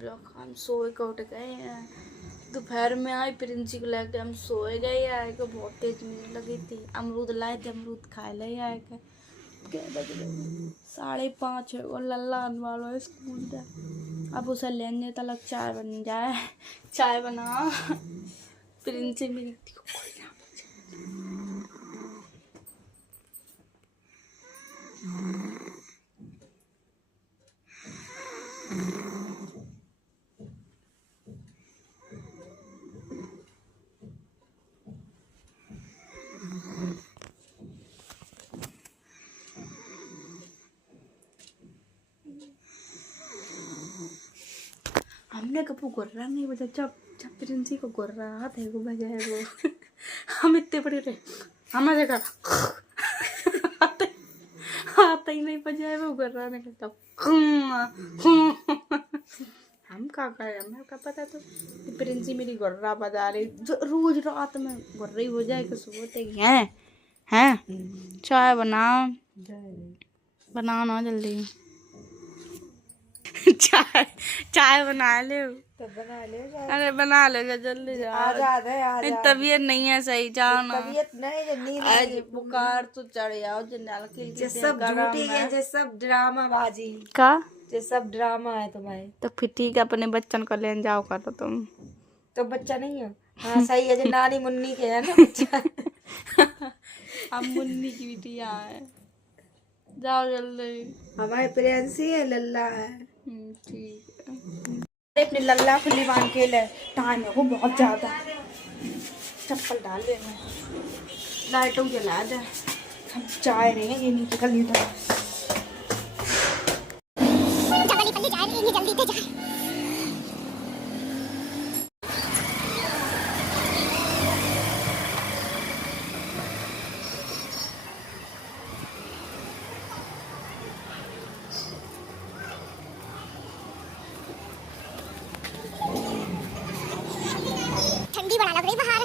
Blog. हम सोए के उठ गए हैं, दोपहर में आई प्रिंसी को लेके हम सोए गए। आए के बहुत तेज नींद लगी थी। अमरूद लाए थे, अमरूद खाए ले आए के। क्या बज रहे 5:30 है और लल्ला आने वाला है स्कूल से। अब उसे लेने तक चाय बन जाए। चाय बना प्रिंसी मेरी हमने कभी गुर्रा नहीं बजा। जब जब प्रिंसी को गुर्रा आते वो बजाए वो हम इतने बड़े रहे हमें देखा आता ही नहीं बजाए वो गुर्रा ने कहता हम क्या करे। हमें क्या पता तो प्रिंसी मेरी गुर्रा बजा रही। रोज रात में गुर्रा ही बजाए के सोते हैं। चाय बनाओ ना जल्दी। चाय बना ले तो बना ले। अरे बना लेगा जल्दी जा। तबीयत नहीं है सही, जाओ ना। तबीयत नहीं आज बुखार तो चढ़ जाओ। जे सब झूठी है, जे सब ड्रामा बाजी का, जे सब ड्रामा है तुम्हारे। तो फिर ठीक है, अपने बच्चन को ले जाओ करो तुम। तो बच्चा नहीं है। हाँ सही है, जो नानी मुन्नी के है ना बच्चा। हम मुन्नी की बिटिया है। जाओ जल्दी। हमारे प्रिंसी है, लल्ला है। ठीक है, अपने लल्ला को लिवान के लिए टाइम है वो बहुत ज्यादा। चप्पल डाल लेना, लाइटों जला दे। हम चाय रहे हैं ये नीचे कल नहीं था। ठंडी बड़ा लग रही बाहर।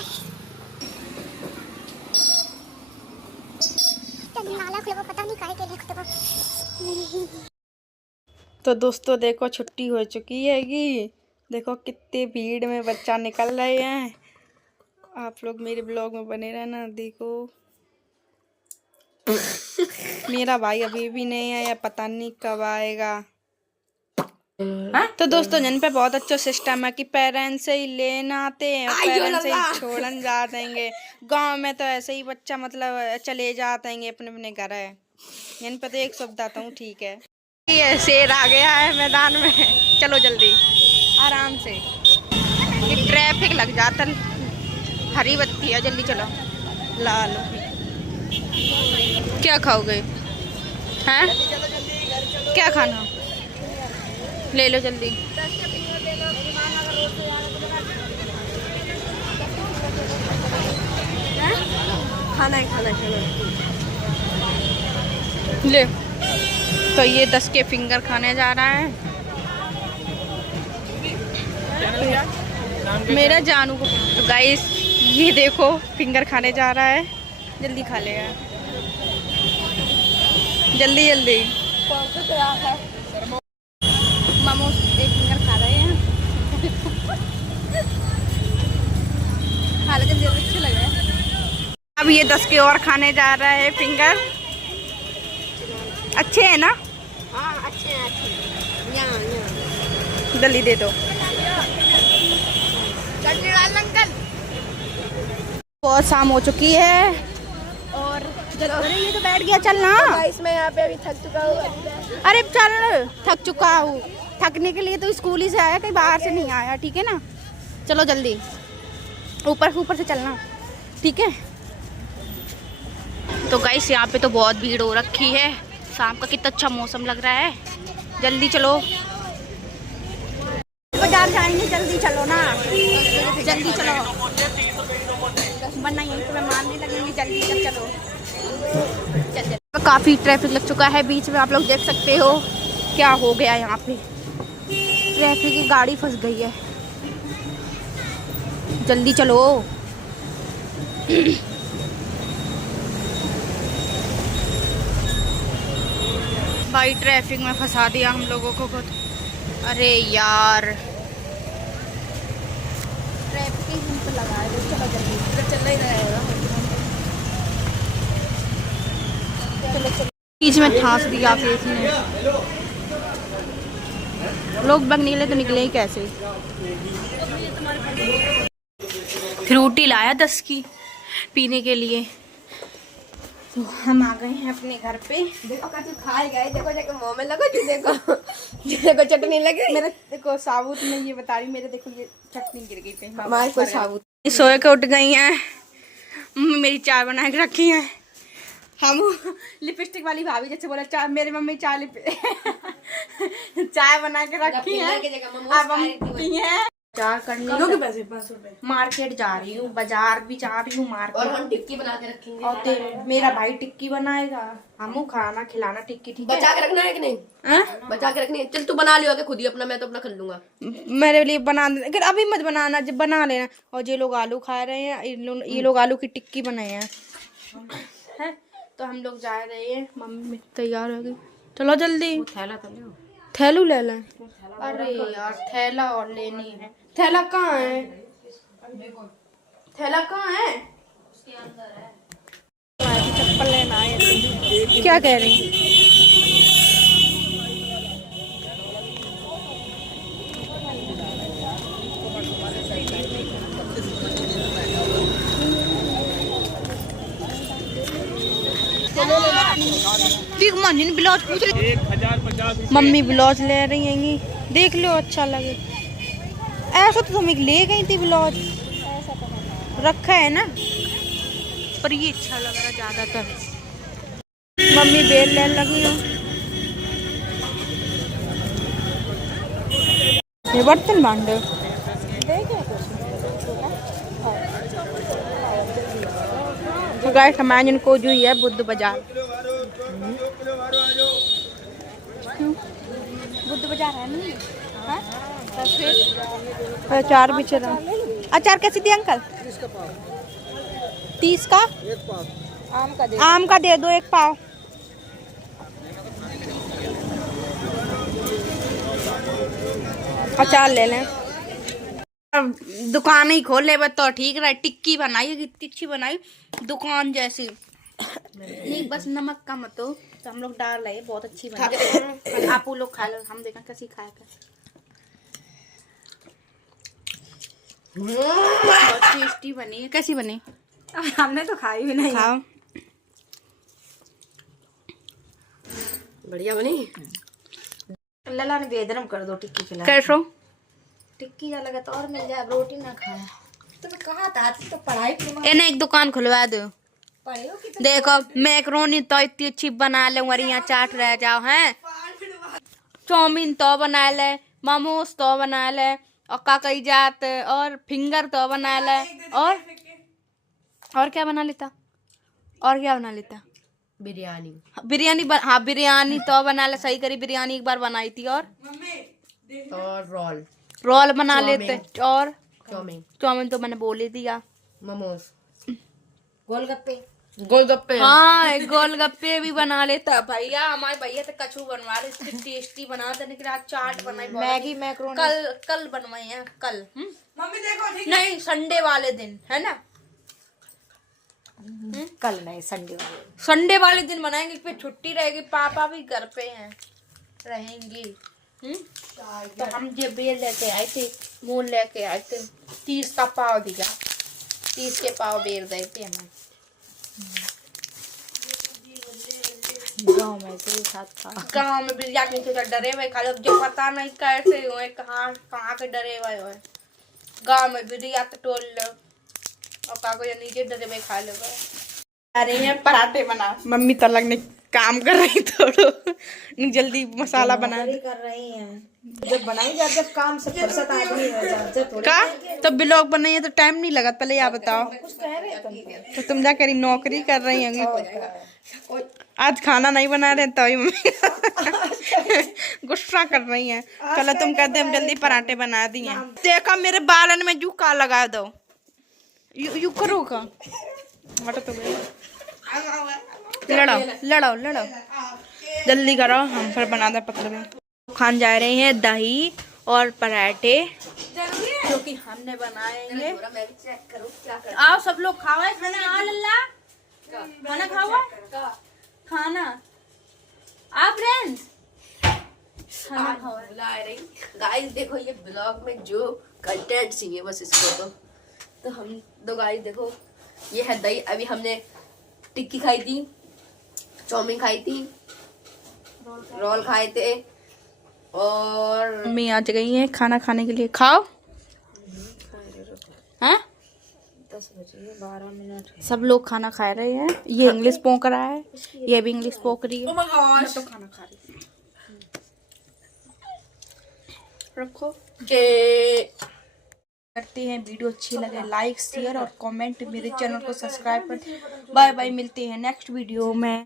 पता नहीं काहे के लिए। तो दोस्तों देखो छुट्टी हो चुकी है कि देखो कितनी भीड़ में बच्चा निकल रहे हैं। आप लोग मेरे ब्लॉग में बने रहना। देखो मेरा भाई अभी भी नहीं आया, पता नहीं कब आएगा। तो दोस्तों जन पे बहुत अच्छा सिस्टम है कि पेरेंट्स से ही लेना आते हैं और पेरेंट्स से ही छोड़न जा देंगे। गांव में तो ऐसे ही बच्चा मतलब चले जाते हैं अपने अपने घर है। यन पे तो एक शब्द आता हूँ ठीक है। ये शेर आ गया है मैदान में। चलो जल्दी आराम से, ये ट्रैफिक लग जाता। हरी बत्ती है, जल्दी चलो। लाल क्या खाओगे हैं? क्या खाना ले लो जल्दी। खाना है ले। तो ये 10 के फिंगर खाने जा रहा है मेरा जानू को। तो गाइस ये देखो फिंगर खाने जा रहा है, जल्दी खा लेगा। जल्दी जल्दी मामू एक फिंगर खा रहे हैं। खा ले जल्दी, अच्छे लग रहे हैं। अब ये 10 के और खाने जा रहा है फिंगर। अच्छे हैं ना? हाँ अच्छे हैं। जल्दी दे दो। अंकल बहुत शाम हो चुकी है और अरे ये तो बैठ गया। चल ना। इसमें यहाँ पे अभी थक चुका हूँ। अरे चल, थक चुका हूँ। थकने के लिए तो स्कूल ही से आया, कहीं बाहर से नहीं आया। ठीक है ना, चलो जल्दी ऊपर से चलना। ठीक है। तो गाइस यहाँ पे तो बहुत भीड़ हो रखी है। शाम का कितना अच्छा मौसम लग रहा है। जल्दी चलो, बाजार जाएंगे। जल्दी चलो ना, जल्दी चलो वरना यहीं पे मारने लगेंगे। जल्दी चलो। चल काफ़ी ट्रैफिक लग चुका है बीच में। आप लोग देख सकते हो क्या हो गया यहाँ पे। ट्रैफिक की गाड़ी फंस गई है। जल्दी चलो। भाई ट्रैफिक में फंसा दिया हम लोगों को खुद। अरे यार ट्रैफिक तो लगाए दो, चलो जल्दी चल ही रहेगा। चलो चलो बीच में ठास दिया फेस में। लोग बग निकले तो निकले ही कैसे। फ्रूटी लाया 10 की पीने के लिए। तो हम आ गए हैं अपने घर पे। देखो कैसे खाए गए, देखो जाके मुंह में लगो जी, देखो चटनी लगे मेरे देखो साबुत में ये बता रही, मेरे देखो ये चटनी गिर गई पे हमारे को साबुत। सोए के उठ गई हैं, मेरी चाय बना के रखी है। हम लिपस्टिक वाली भाभी जैसे बोला चाय, मेरी मम्मी चाय चाय बना के रखी है। अब हम पी हैं चाय करने के पैसे 5 रुपए। मार्केट जा रही हूँ, बाजार भी जा रही हूँ मार्केट। और हम टिक्की बना के रखेंगे। और मेरा भाई टिक्की बनाएगा, हमू खाना खिलाना टिक्की। ठीक है, बचा के रखना है कि नहीं? बचा के रखनी है। चल तू बना लियो खुद ही अपना, मैं तो अपना खा लूंगा। मेरे लिए बना दे, लेकिन अभी मत बनाना, जब बना लेना। और ये लोग आलू खा रहे हैं, ये लोग आलू की टिक्की बनाए हैं। तो हम लोग जा रहे हैं, मम्मी तैयार हो गई। चलो जल्दी थैलू ले लें। अरे यार थैला और लेनी है। थैला कहाँ है? थैला कहाँ है? चप्पल लेना है। क्या कह रही? ब्लाउज पूछ रही, 1050 मम्मी ब्लाउज ले रही हैं, देख लो अच्छा लगे। ऐसा तो तुम एक ले गई थी ब्लाउज, रखा है ना, पर ये अच्छा लग रहा ज्यादातर। मम्मी बेल लेने लगी हो। ये बर्तन बांधो तो गाइस हमारे को जो है बुद्ध बाजार। बुद्ध बाजार है नहीं? अचार भी चला। अचार कैसे दिए अंकल? 30 का। आम का दे दो 1 पाव। अचार ले लें। दुकान ही खोले बस तो ठीक रहा। टिक्की बनाई, कितनी अच्छी बनाई, दुकान जैसी। नहीं बस नमक का मत हो, तो हम लोग डाल रहे, बहुत अच्छी बनी। आप लोग खा लो, हम देखा कैसी खाएगा। बहुत टेस्टी बनी है। कैसी बनी? हमने तो खाई भी नहीं। खाओ। बढ़िया बनी। लला ने बेदरम कर दो टिक्की खिला। कैसो? टिक्की का लगा तो और मिल जाए, रोटी ना खाए। तो कहा था तो पढ़ाई इन्हें एक दुकान खुलवा दो। देखो मैक्रोनी तो इतनी अच्छी बना ले, यहाँ चाट रह जाओ हैं। चाउमीन तो बना ले, मोमोज तो बना ले, और का कही जात और फिंगर तो बना ले। और क्या बना लेता? और क्या बना लेता? बिरयानी हाँ बिरयानी तो बना ले। सही करी, बिरयानी एक बार बनाई थी। और रोल बना लेते। और चाउमीन तो मैंने बोल ही दिया। मोमोज, गोलगप्पे हाँ गोलगप्पे भी बना लेता भैया। हमारे भैया तो कछू बनवा रहे, इतनी टेस्टी बना देने के लिए। चाट बनाई, मैगी मैक्रोनी कल बनवाई है। कल मम्मी देखो नहीं, संडे वाले दिन है ना? कल नहीं, संडे वाले दिन बनाएंगे, फिर छुट्टी रहेगी। पापा भी घर पे हैं, रहेंगे। तो हम ये बेल लेके आए थे, मूल लेके आए थे। 30 का पाव दिया, 30 के पाव बेल गए थे हमें। गाँव में तो गाँव में बिरयानी तो डरे हुए खा लो, जो पता नहीं कैसे हुए, कहाँ के डरे हुए हो। गाँव में बिरयानी तो टोल लो, और काको या नीचे डरे हुए खा लो। अरे ये पराठे बना, मम्मी तो लगने काम कर रही थोड़ा जल्दी मसाला बना कर रही हैं। जब बनाई जाती है काम से फुर्सत आदमी हो जाता है थोड़ी। का तो ब्लॉग बनाइए तो टाइम नहीं लगा। पहले आप बताओ, कुछ कह रहे हैं तो तुम जा करी नौकरी कर रही होंगी। आज खाना नहीं बना रहे तभी मम्मी गुस्सा कर रही हैं। चलो तुम कहते हम जल्दी पराठे बना दिए। देखा मेरे बालन में जूका लगा दो, यू करो का तो लड़ो जल्दी करो, हम फिर बना दे पतले में। खान जा रहे हैं दही और पराठे जो कि हमने बनाए हैं। आओ सब लोग खाओ खाना। आ लल्ला खाना खाओ खाना। आप फ्रेंड्स खाना खाओ। गाइस देखो ये ब्लॉग में जो कंटेंट चाहिए बस इसको तो हम दो गाइस देखो ये है दही। अभी हमने टिक्की खाई थी, चाउमीन खाई थी, रोल खाए थे और मम्मी आज गई है खाना खाने के लिए। खाओ। हैं 10 बजे 12 मिनट सब लोग खाना खा रहे हैं। ये इंग्लिश पोक रहा है, ये भी इंग्लिश पोक रही है। मैं तो खाना खा रही हूँ। रखो करते हैं। वीडियो अच्छी लगे लाइक शेयर और कमेंट। मेरे चैनल को सब्सक्राइब कर। बाय बाय, मिलते हैं नेक्स्ट वीडियो में।